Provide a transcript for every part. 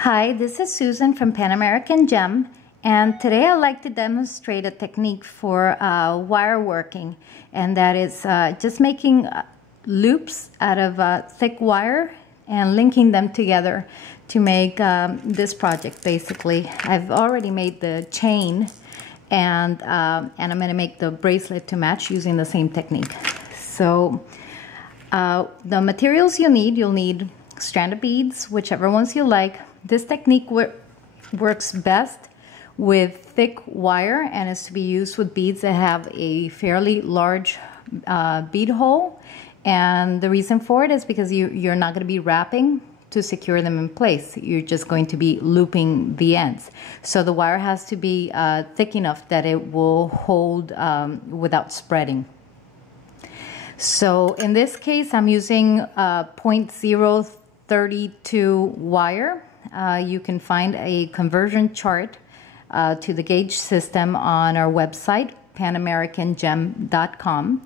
Hi, this is Susan from Pan American Gem, and today I'd like to demonstrate a technique for wire working, and that is just making loops out of thick wire and linking them together to make this project. Basically, I've already made the chain, and I'm going to make the bracelet to match using the same technique. So the materials you'll need stranded beads, whichever ones you like. This technique works best with thick wire and is to be used with beads that have a fairly large bead hole. And the reason for it is because you're not going to be wrapping to secure them in place. You're just going to be looping the ends. So the wire has to be thick enough that it will hold without spreading. So in this case, I'm using 0.032 wire. You can find a conversion chart to the gauge system on our website, panamericangem.com.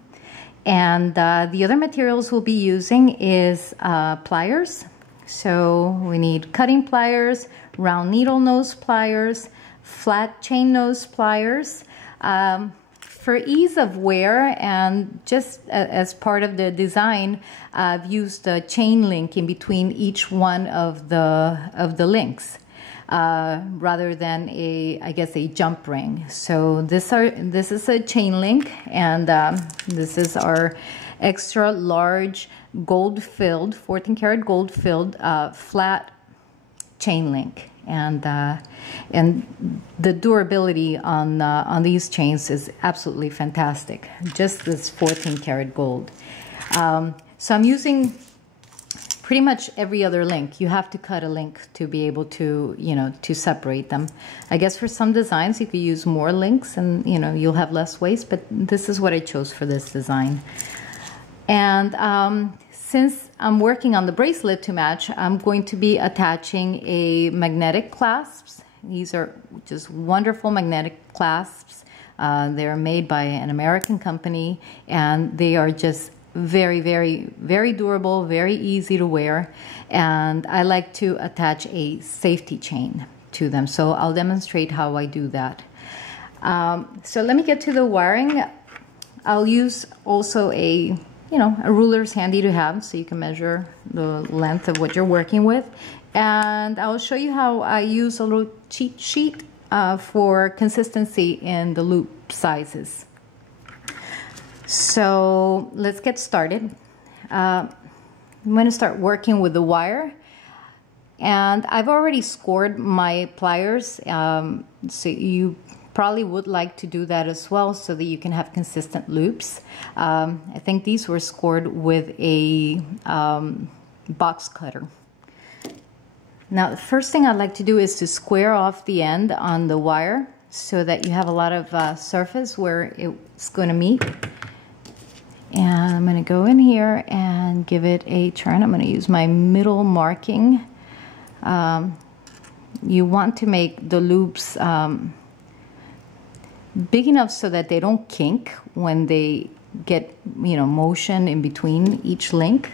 And the other materials we'll be using is pliers. So we need cutting pliers, round needle nose pliers, flat chain nose pliers. For ease of wear and just as part of the design, I've used a chain link in between each one of the links rather than I guess a jump ring. So this is a chain link, and this is our extra large gold filled 14 karat gold filled flat chain link. And the durability on these chains is absolutely fantastic. Just this 14 karat gold. So I'm using pretty much every other link. You have to cut a link to be able to, to separate them. I guess for some designs you could use more links and, you'll have less waste, but this is what I chose for this design. And since I'm working on the bracelet to match, I'm going to be attaching a magnetic clasps. These are just wonderful magnetic clasps. They're made by an American company, and they are just very, very, very durable, very easy to wear. And I like to attach a safety chain to them. So I'll demonstrate how I do that. So let me get to the wiring. I'll use also a ruler's handy to have, so you can measure the length of what you're working with. And I'll show you how I use a little cheat sheet for consistency in the loop sizes. So let's get started. I'm going to start working with the wire. And I've already scored my pliers, so you probably would like to do that as well so that you can have consistent loops. I think these were scored with a box cutter. Now the first thing I'd like to do is to square off the end on the wire so that you have a lot of surface where it's going to meet. And I'm going to go in here and give it a turn. I'm going to use my middle marking. You want to make the loops big enough so that they don't kink when they get motion in between each link,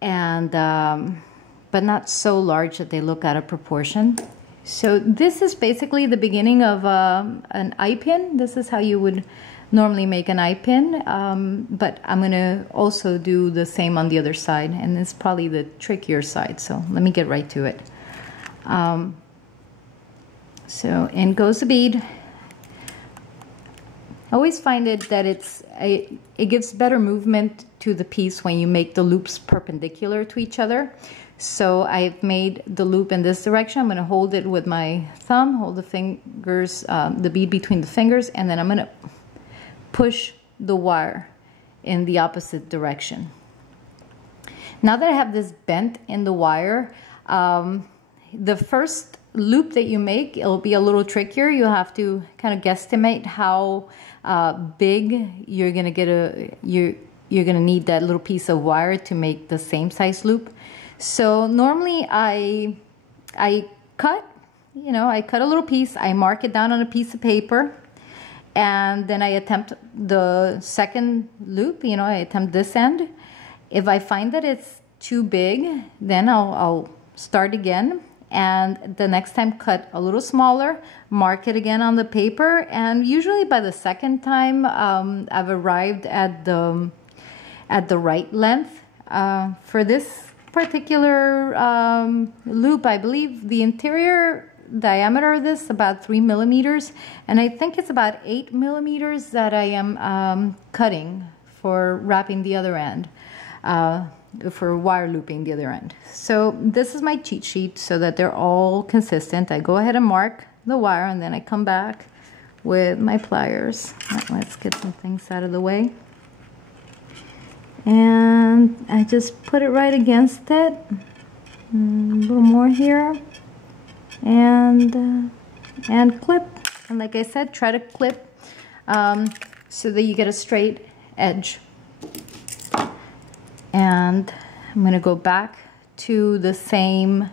and but not so large that they look out of proportion. So this is basically the beginning of an eye pin. This is how you would normally make an eye pin, but I'm going to also do the same on the other side, and it's probably the trickier side, so let me get right to it. So in goes the bead. I always find it that it gives better movement to the piece when you make the loops perpendicular to each other. So I've made the loop in this direction. I'm going to hold it with my thumb, hold the fingers, the bead between the fingers, and then I'm going to push the wire in the opposite direction. Now that I have this bent in the wire, the first loop that you make, it'll be a little trickier. You'll have to kind of guesstimate how big you're gonna get you're gonna need that little piece of wire to make the same size loop. So normally I cut a little piece, I mark it down on a piece of paper, and then I attempt the second loop. I attempt this end. If I find that it's too big, then I'll start again and the next time cut a little smaller, mark it again on the paper, and usually by the second time I've arrived at the right length. For this particular loop, I believe the interior diameter of this about 3 millimeters, and I think it's about 8 millimeters that I am cutting for wrapping the other end, for wire looping the other end. So this is my cheat sheet so that they're all consistent. I go ahead and mark the wire, and then I come back with my pliers. Let's get some things out of the way. And I just put it right against it. A little more here. And clip. And like I said, try to clip so that you get a straight edge. And I'm going to go back to the same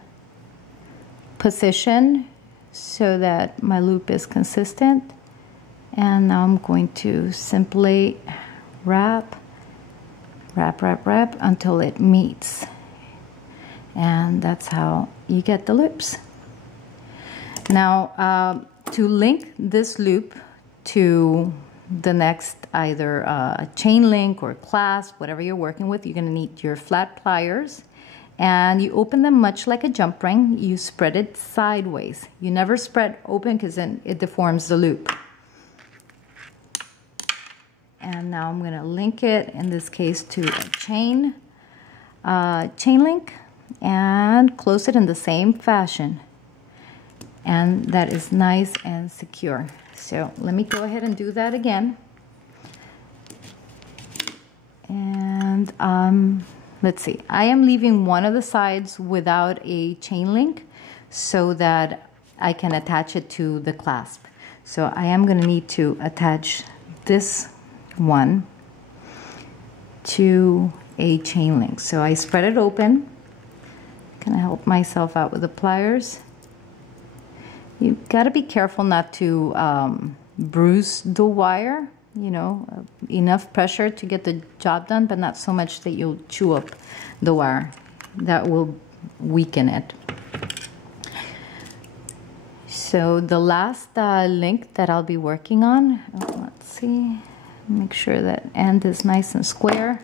position so that my loop is consistent. And now I'm going to simply wrap until it meets. And that's how you get the loops. Now, to link this loop to the next either chain link or clasp, whatever you're working with, you're going to need your flat pliers, and you open them much like a jump ring. You spread it sideways. You never spread open because then it deforms the loop. And now I'm going to link it, in this case, to a chain link, and close it in the same fashion. And that is nice and secure. So let me go ahead and do that again. And let's see, I am leaving one of the sides without a chain link so that I can attach it to the clasp. So I am going to need to attach this one to a chain link. So I spread it open. Can I help myself out with the pliers? You got to be careful not to bruise the wire, you know, enough pressure to get the job done, but not so much that you'll chew up the wire. That will weaken it. So the last link that I'll be working on, let's see, make sure that end is nice and square.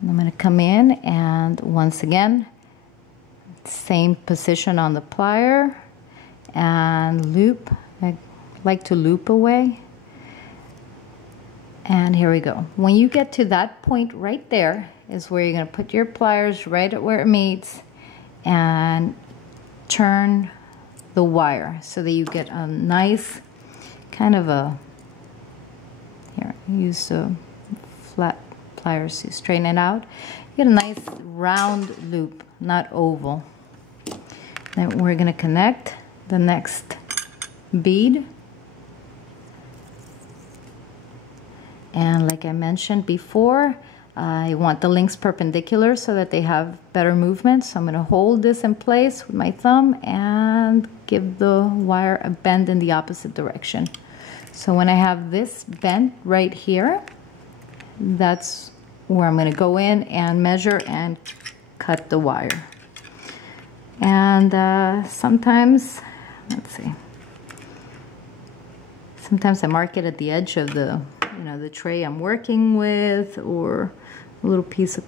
And I'm going to come in and once again, same position on the plier and loop. I like to loop away. And here we go. When you get to that point right there is where you're going to put your pliers right at where it meets and turn the wire so that you get a nice kind of a, here, use the flat pliers to straighten it out. You get a nice round loop, not oval. Then we're going to connect the next bead. And like I mentioned before, I want the links perpendicular so that they have better movement. So I'm going to hold this in place with my thumb and give the wire a bend in the opposite direction. So when I have this bent right here, that's where I'm going to go in and measure and cut the wire. And sometimes, let's see, sometimes I mark it at the edge of the, you know, the tray I'm working with, or a little piece of,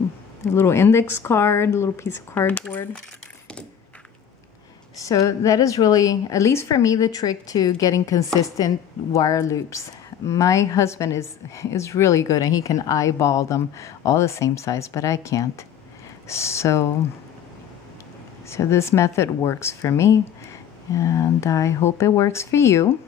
a little index card, a little piece of cardboard. So that is really, at least for me, the trick to getting consistent wire loops. My husband is really good and he can eyeball them all the same size, but I can't. So this method works for me, and I hope it works for you.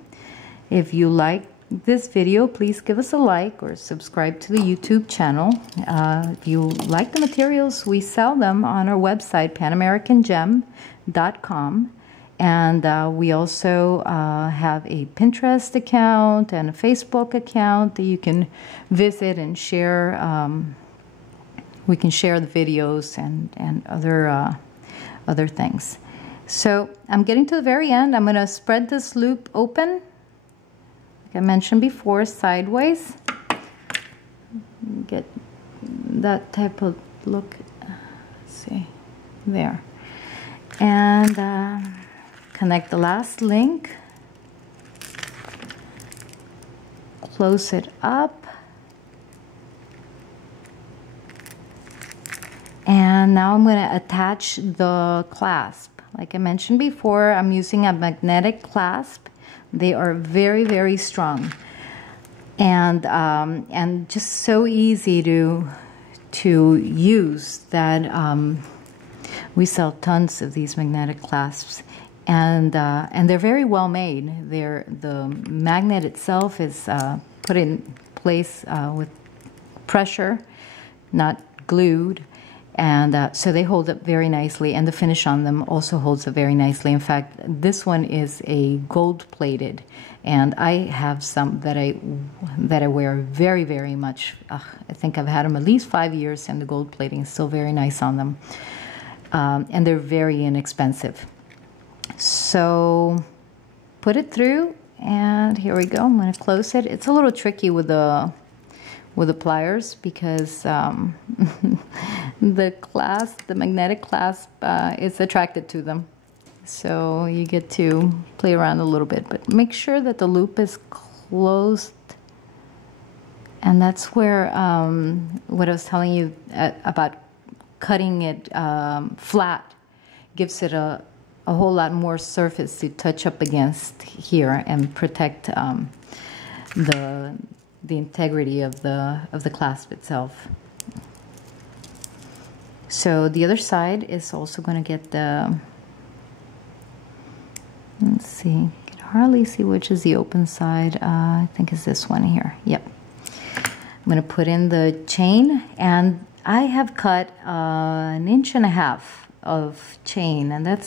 If you like this video, please give us a like or subscribe to the YouTube channel. If you like the materials, we sell them on our website, PanAmericanGem.com. And we also have a Pinterest account and a Facebook account that you can visit and share. We can share the videos and other things. So I'm getting to the very end. I'm going to spread this loop open, like I mentioned before, sideways. Get that type of look. Let's see, there. And connect the last link, close it up, and now I'm going to attach the clasp. Like I mentioned before, I'm using a magnetic clasp. They are very, very strong, and just so easy to use that we sell tons of these magnetic clasps, and they're very well made. The magnet itself is put in place with pressure, not glued. And so they hold up very nicely, and the finish on them also holds up very nicely. In fact, this one is a gold-plated, and I have some that I wear very, very much. I think I've had them at least 5 years, and the gold plating is still very nice on them. And they're very inexpensive. So put it through, and here we go. I'm going to close it. It's a little tricky with the pliers because the magnetic clasp is attracted to them. So you get to play around a little bit, but make sure that the loop is closed. And that's where what I was telling you about cutting it flat gives it a whole lot more surface to touch up against here and protect the integrity of the clasp itself. So the other side is also going to get the, let's see, you can hardly see which is the open side. I think it's this one here. Yep. I'm going to put in the chain, and I have cut 1.5 inches of chain, and that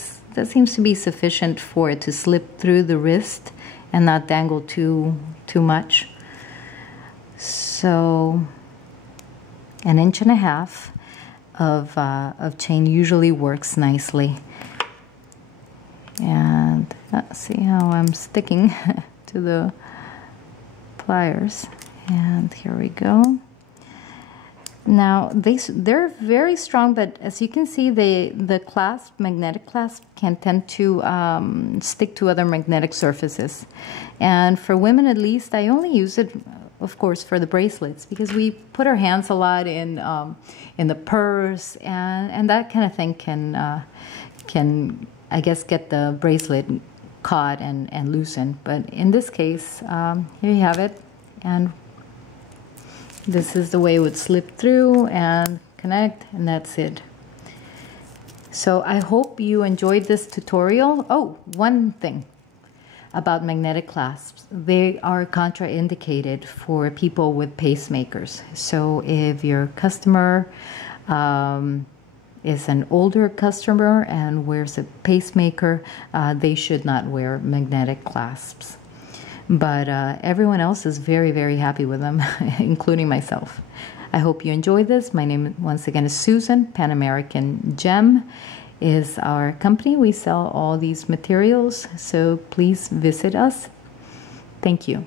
seems to be sufficient for it to slip through the wrist and not dangle too much. So 1.5 inches of chain usually works nicely. And let's see how I'm sticking to the pliers. And here we go. Now they're very strong, but as you can see, the clasp, magnetic clasp, can tend to stick to other magnetic surfaces. And for women, at least, I only use it, of course, for the bracelets, because we put our hands a lot in the purse, and that kind of thing can I guess get the bracelet caught and loosened. But in this case, here you have it, and this is the way it would slip through and connect, and that's it. So I hope you enjoyed this tutorial. Oh, one thing about magnetic clasps. They are contraindicated for people with pacemakers. So if your customer is an older customer and wears a pacemaker, they should not wear magnetic clasps. But everyone else is very, very happy with them, including myself. I hope you enjoyed this. My name, once again, is Susan. Pan American Gem is our company. We sell all these materials, so please visit us. Thank you.